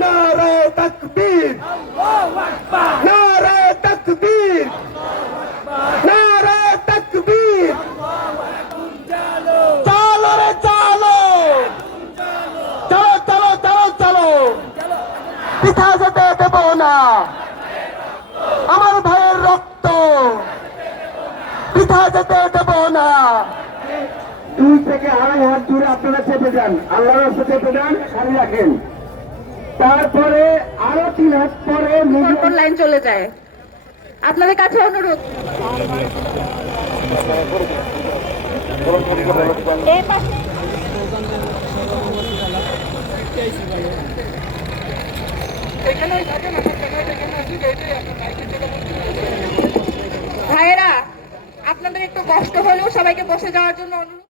নারে তাকবীর, নারে তাকবীর, নারে তাকবীর। চলো রে চলো, চলো চলো চলো চলো, পিঠা যেতে দেব না, আমার ভাইয়ের রক্ত পিঠা যেতে দেব না। 2 থেকে 2.5 হাত দূরে আপনারা চেপে যান, আল্লাহর রাস্তা চেপে যান, সারি রাখেন। তারপরে আরো 3 হাত পরে লাইন চলে যায়। আপনাদের কাছে অনুরোধ, ভাইয়েরা আপনাদের একটু কষ্ট হলেও সবাইকে বসে যাওয়ার জন্য অনুরোধ।